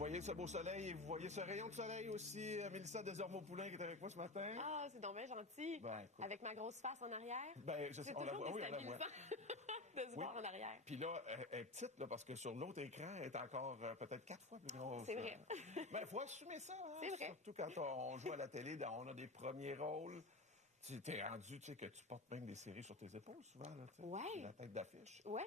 voyez ce beau soleil et vous voyez ce rayon de soleil aussi. Mélissa Desormeaux-Poulain qui est avec moi ce matin. Ah, c'est donc bien gentil. Ben, écoute. Avec ma grosse face en arrière. Ben, je sais, C'est on la toujours voit. Oui, on la voit. déstabilisant de se voir en arrière. Puis là, elle est petite, là, parce que sur l'autre écran, elle est encore peut-être 4 fois plus grosse. C'est vrai. Ben, il faut assumer ça. Hein? C'est vrai. Surtout quand on joue à la télé, on a des premiers rôles. Tu t'es rendu, tu sais, que tu portes même des séries sur tes épaules, souvent, là, tu sais. Ouais. La tête d'affiche. Oui,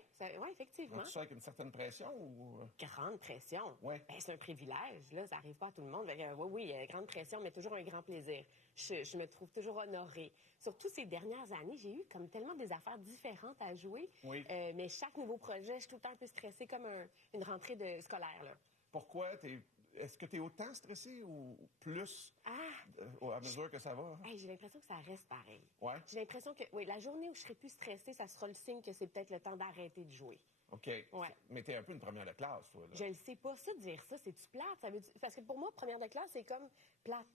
effectivement. Donc, tu sais, avec une certaine pression ou... Grande pression. Ouais. Ben, c'est un privilège, là. Ça arrive pas à tout le monde. Oui, grande pression, mais toujours un grand plaisir. Je me trouve toujours honorée. Surtout ces dernières années, j'ai eu comme tellement des affaires différentes à jouer. Oui. Mais chaque nouveau projet, je suis tout le temps un peu stressée, comme une rentrée scolaire, là. Pourquoi? Est-ce que tu es autant stressé ou plus à mesure que ça va? Hey, j'ai l'impression que ça reste pareil. Ouais. J'ai l'impression que la journée où je serai plus stressée, ça sera le signe que c'est peut-être le temps d'arrêter de jouer. OK. Ouais. Mais t'es un peu une première de classe, toi, là. Je le sais pas, ça, dire ça, c'est-tu plate? Parce que pour moi, première de classe, c'est comme plate.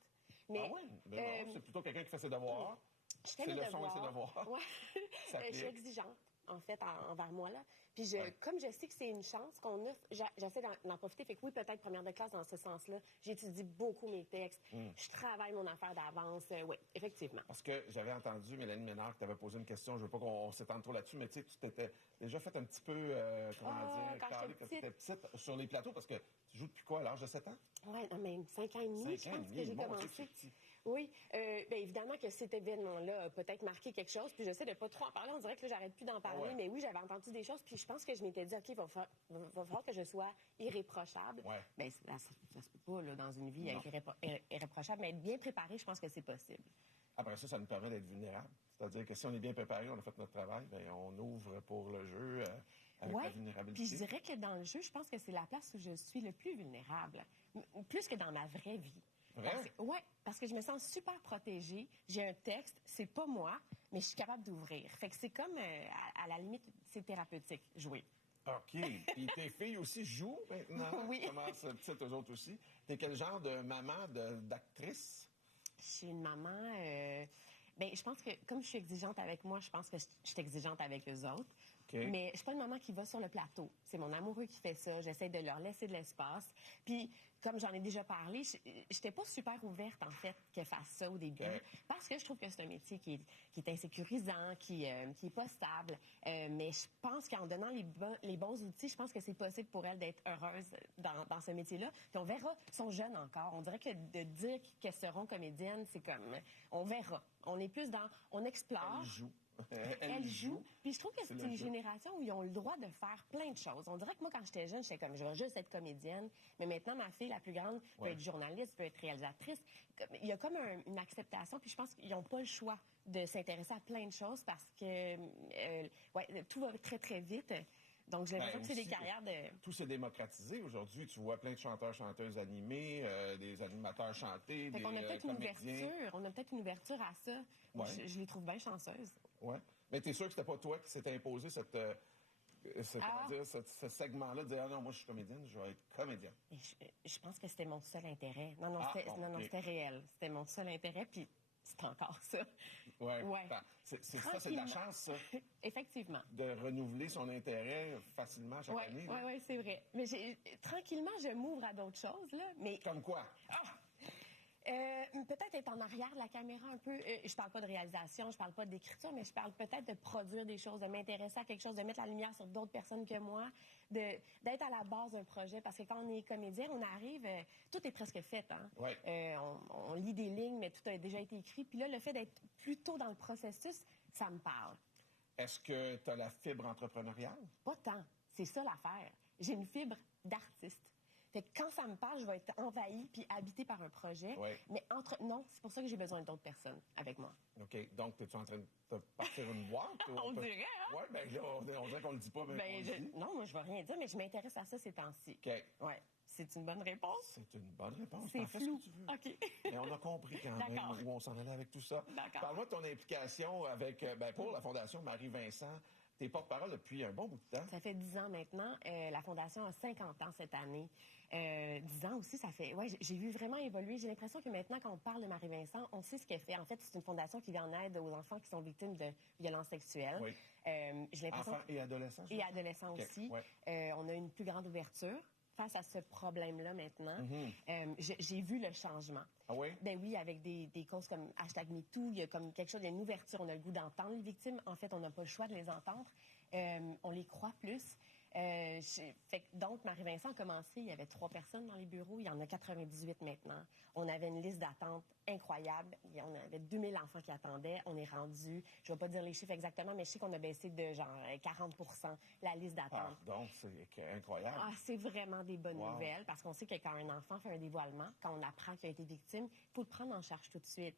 Mais, Ah oui? Ben non, c'est plutôt quelqu'un qui fait ses devoirs. je fais Ses mes leçons et ses devoirs. devoirs. Ouais. Ça Je suis clique. exigeante, en fait, envers moi, là. Puis Ouais. comme je sais que c'est une chance qu'on offre, j'essaie d'en profiter. Fait que oui, peut-être première de classe dans ce sens-là. J'étudie beaucoup mes textes. Je travaille mon affaire d'avance. Oui, effectivement. Parce que j'avais entendu Mélanie Ménard qui t'avait posé une question, je veux pas qu'on s'étende trop là-dessus, mais tu sais, tu t'étais déjà fait un petit peu, comment dire, quand calé j'étais quand tu étais petite sur les plateaux, parce que tu joues depuis quoi, à l'âge de 7 ans? Oui, non, mais 5 ans et demi, 5 je ans et pense demi, que j'ai mon Dieu, commencé. c'est petit. Oui, bien évidemment que cet événement-là a peut-être marqué quelque chose, puis j'essaie de pas trop en parler. On dirait que là, j'arrête plus d'en parler, Ouais. mais oui, j'avais entendu des choses, puis je pense que je m'étais dit, OK, il va falloir que je sois irréprochable. Ouais. Bien, ça se peut pas, là, dans une vie, Non. être irréprochable, mais être bien préparé, je pense que c'est possible. Après ça nous permet d'être vulnérables. C'est-à-dire que si on est bien préparé, on a fait notre travail, bien, on ouvre pour le jeu avec la Oui, vulnérabilité. puis je dirais que dans le jeu, je pense que c'est la place où je suis le plus vulnérable, plus que dans ma vraie vie. Vrai? Parce que je me sens super protégée. J'ai un texte, c'est pas moi, mais je suis capable d'ouvrir. Fait que c'est comme, à la limite, c'est thérapeutique, jouer. OK. Puis tes filles aussi jouent maintenant? Oui. Comment ça, petites, eux autres aussi? T'es quel genre de maman, d'actrice? Je suis une maman... Bien, je pense que, comme je suis exigeante avec moi, je pense que je suis exigeante avec les autres. OK. Mais je suis pas une maman qui va sur le plateau. C'est mon amoureux qui fait ça. J'essaie de leur laisser de l'espace. Puis, comme j'en ai déjà parlé, j'étais pas super ouverte, en fait, qu'elle fasse ça au début. OK. Parce que je trouve que c'est un métier qui est insécurisant, qui est pas stable. Mais je pense qu'en donnant les bons outils, je pense que c'est possible pour elle d'être heureuse dans ce métier-là. Puis on verra, ils sont jeunes encore. On dirait que de dire qu'elles seront comédiennes, c'est comme... On verra. On est plus dans... On explore. Elle joue. Elle joue. Puis je trouve que c'est le une jeu. génération où ils ont le droit de faire plein de choses. On dirait que moi, quand j'étais jeune, j'étais comme, je vais juste être comédienne. Mais maintenant, ma fille, la plus grande, peut Ouais. être journaliste, peut être réalisatrice. Il y a comme une acceptation. Puis je pense qu'ils n'ont pas le choix de s'intéresser à plein de choses parce que tout va très, très vite. Donc, j'ai l'impression que c'est des aussi, carrières de... Tout s'est démocratisé aujourd'hui. Tu vois plein de chanteurs, chanteuses animés, des animateurs chanter, Fait des qu'on a peut-être une comédiens. ouverture. On a peut-être une ouverture à ça. Ouais. Je les trouve bien chanceuses. Ouais. Mais t'es sûr que c'était pas toi qui s'était imposé comment dire, ce segment-là de dire, ah non, moi je suis comédienne, je vais être comédienne. Et je pense que c'était mon seul intérêt. Non, OK. c'était réel. C'était mon seul intérêt, puis c'est encore ça. Ouais. Ouais. Attends, c'est ça, c'est de la chance, ça, Effectivement. de renouveler son intérêt facilement chaque année. là. Oui, c'est vrai. Mais tranquillement, je m'ouvre à d'autres choses, là. Mais Comme quoi? peut-être être en arrière de la caméra un peu. Je parle pas de réalisation, je parle pas d'écriture, mais je parle peut-être de produire des choses, de m'intéresser à quelque chose, de mettre la lumière sur d'autres personnes que moi, d'être à la base d'un projet. Parce que quand on est comédien, on arrive, tout est presque fait. Hein? Ouais. On lit des lignes, mais tout a déjà été écrit. Puis là, le fait d'être plus tôt dans le processus, ça me parle. Est-ce que tu as la fibre entrepreneuriale? Pas tant. C'est ça l'affaire. J'ai une fibre d'artiste. Fait que quand ça me parle, je vais être envahie puis habitée par un projet. Ouais. Mais non, c'est pour ça que j'ai besoin d'autres personnes avec moi. OK. Donc, es-tu en train de te partir une boîte? On dirait, hein? Oui, bien là, on dirait qu'on le dit pas, mais on le dit. Non, moi, je vais rien dire, mais je m'intéresse à ça ces temps-ci. OK. Ouais. C'est une bonne réponse? C'est une bonne réponse. C'est Fais ce flou. que tu veux. OK. Mais on a compris quand même D'accord. où on s'en allait avec tout ça. D'accord. Parle-moi de ton implication avec, pour la Fondation Marie-Vincent. T'es porte-parole depuis un bon bout de temps. Ça fait 10 ans maintenant. La Fondation a 50 ans cette année. 10 ans aussi, ça fait... Ouais, j'ai vu vraiment évoluer. J'ai l'impression que maintenant, quand on parle de Marie-Vincent, on sait ce qu'elle fait. En fait, c'est une fondation qui vient en aide aux enfants qui sont victimes de violences sexuelles. Oui. J'ai l'impression... Enfants et adolescents. Et adolescents OK. aussi. Ouais. On a une plus grande ouverture. face à ce problème-là maintenant. J'ai vu le changement. Ah oui? Ben oui, avec des causes comme #MeToo, il y a comme quelque chose, il y a une ouverture, on a le goût d'entendre les victimes. En fait, on n'a pas le choix de les entendre. On les croit plus. Donc, Marie-Vincent a commencé, il y avait 3 personnes dans les bureaux, il y en a 98 maintenant. On avait une liste d'attente incroyable. On avait 2000 enfants qui attendaient. On est rendu, je ne vais pas dire les chiffres exactement, mais je sais qu'on a baissé de genre 40% la liste d'attente. Donc, c'est incroyable. Ah, c'est vraiment des bonnes nouvelles parce qu'on sait que quand un enfant fait un dévoilement, quand on apprend qu'il a été victime, il faut le prendre en charge tout de suite.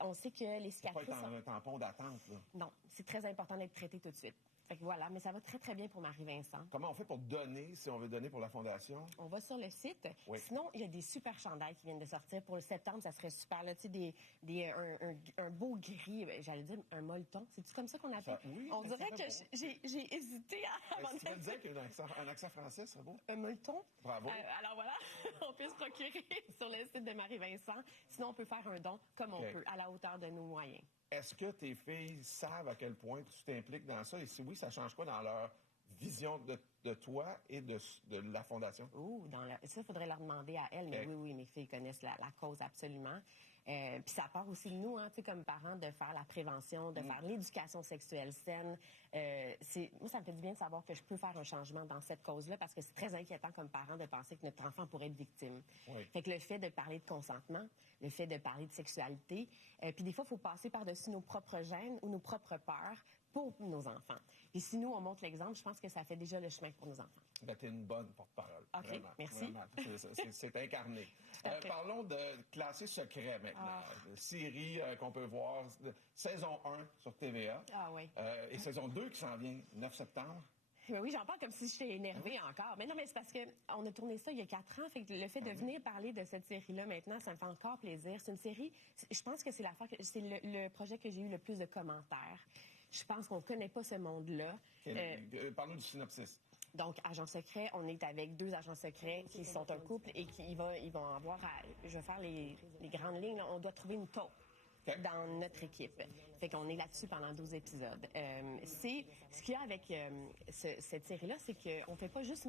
On sait que les cicatrices... C'est pas un tampon d'attente, là. Non, c'est très important d'être traité tout de suite. Fait que voilà, mais ça va très, très bien pour Marie-Vincent. Comment on fait pour donner, si on veut donner pour la Fondation? On va sur le site. Oui. Sinon, il y a des super chandails qui viennent de sortir. Pour le septembre, ça serait super. Là, tu sais, un beau gris, j'allais dire un molleton. C'est-tu comme ça qu'on appelle? Oui, on dirait que j'ai hésité à... Tu veux dire qu'il y a un accent français, c'est beau? Un molleton? Bravo. Alors voilà, on peut se procurer sur le site de Marie-Vincent. Sinon, on peut faire un don comme on peut, à la hauteur de nos moyens. Est-ce que tes filles savent à quel point tu t'impliques dans ça? Et si oui, ça change quoi dans leur vision de toi et de la Fondation? Ça, il faudrait leur demander à elles. Mais oui, mes filles connaissent la cause absolument. Puis ça part aussi de nous, hein, comme parents, de faire la prévention, de faire l'éducation sexuelle saine. Moi, ça me fait du bien de savoir que je peux faire un changement dans cette cause-là parce que c'est très inquiétant comme parent de penser que notre enfant pourrait être victime. Oui. Fait que le fait de parler de consentement, le fait de parler de sexualité, puis des fois, il faut passer par-dessus nos propres gènes ou nos propres peurs pour nos enfants. Et si nous, on montre l'exemple, je pense que ça fait déjà le chemin pour nos enfants. Ben, t'es une bonne porte-parole. OK, vraiment, merci. Vraiment. C'est incarné. Parlons de Classé secret maintenant. Série qu'on peut voir, saison 1 sur TVA. Ah oui. Et saison 2 qui s'en vient 9 septembre. Oui, j'en parle comme si j'étais énervée encore. Mais non, mais c'est parce qu'on a tourné ça il y a 4 ans. Fait que le fait de venir parler de cette série-là maintenant, ça me fait encore plaisir. C'est une série, je pense que c'est le projet que j'ai eu le plus de commentaires. Je pense qu'on ne connaît pas ce monde-là. Parle-nous du synopsis. Donc, agent secret, on est avec 2 agents secrets qui sont un couple et qui ils vont avoir je vais faire les grandes lignes. Là, on doit trouver une taupe dans notre équipe. Fait qu'on est là-dessus pendant 12 épisodes. Ce qu'il y a avec cette série-là, c'est qu'on fait pas juste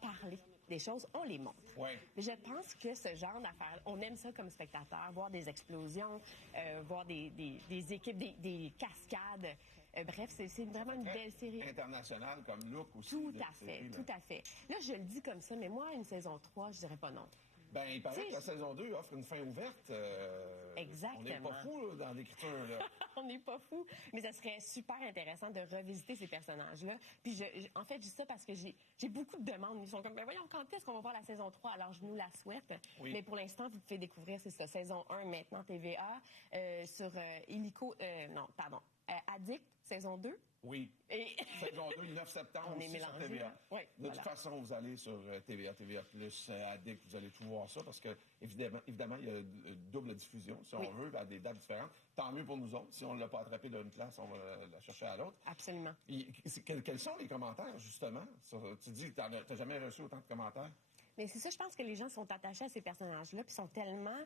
parler des choses, on les montre. Oui. Mais je pense que ce genre d'affaires, on aime ça comme spectateur, voir des explosions, voir des équipes, des cascades. Bref, c'est vraiment une belle série. Internationale comme look aussi. Tout à fait. Là, je le dis comme ça, mais moi, une saison 3, je dirais pas non. Ben, il paraît que la saison 2 offre une fin ouverte. Exactement. On n'est pas fou dans l'écriture, là. On n'est pas fou, mais ça serait super intéressant de revisiter ces personnages-là. Puis, en fait, je dis ça parce que j'ai beaucoup de demandes. Ils sont comme, ben voyons, quand est-ce qu'on va voir la saison 3? Alors, je nous la souhaite. Oui. Mais pour l'instant, vous pouvez découvrir, c'est ça, saison 1, maintenant TVA, sur Addict, saison 2. Oui. Et... Saison 2, 9 septembre, on est aussi sur mélangés. TVA. Oui, de toute façon, vous allez sur TVA, TVA+, Addict, vous allez tout voir ça, parce que, évidemment, il y a double diffusion, si on veut, à des dates différentes. Tant mieux pour nous autres. Si on ne l'a pas attrapé d'une place, on va la chercher à l'autre. Absolument. Quels sont les commentaires, justement? Tu dis que tu n'as jamais reçu autant de commentaires? Mais c'est ça, je pense que les gens sont attachés à ces personnages-là, puis sont tellement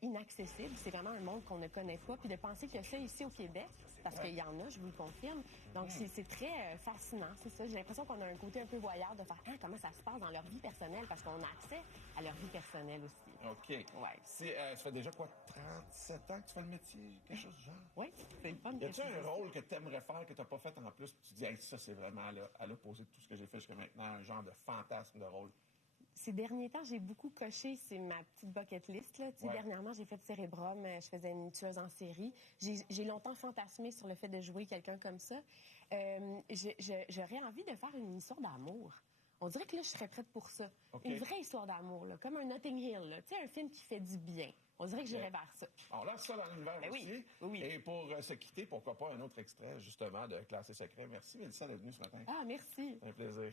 inaccessibles. C'est vraiment un monde qu'on ne connaît pas. Puis de penser qu'il y a ça ici au Québec, parce qu'il y en a, je vous le confirme. Donc, c'est très fascinant, c'est ça. J'ai l'impression qu'on a un côté un peu voyeur de faire comment ça se passe dans leur vie personnelle, parce qu'on a accès à leur vie personnelle aussi. OK. Ouais. Ça fait déjà, 37 ans que tu fais le métier? Quelque chose du genre? Oui, c'est le fun. Y a-tu un rôle que tu aimerais faire, que tu n'as pas fait en plus, puis tu dis, hey, ça, c'est vraiment à l'opposé de tout ce que j'ai fait jusqu'à maintenant, un genre de fantasme de rôle? Ces derniers temps, j'ai beaucoup coché, c'est ma petite bucket list. Là. Dernièrement, j'ai fait Cérébrum, je faisais une tueuse en série. J'ai longtemps fantasmé sur le fait de jouer quelqu'un comme ça. J'aurais envie de faire une histoire d'amour. On dirait que là, je serais prête pour ça. Okay. Une vraie histoire d'amour, là, comme un Notting Hill. Tu sais, un film qui fait du bien. On dirait que j'irais vers ça. On lance ça dans l'univers aussi. Oui. Et pour se quitter, pourquoi pas un autre extrait, justement, de Classé secret. Merci, Mélissa, d'être venue ce matin. Ah, merci. C'est un plaisir.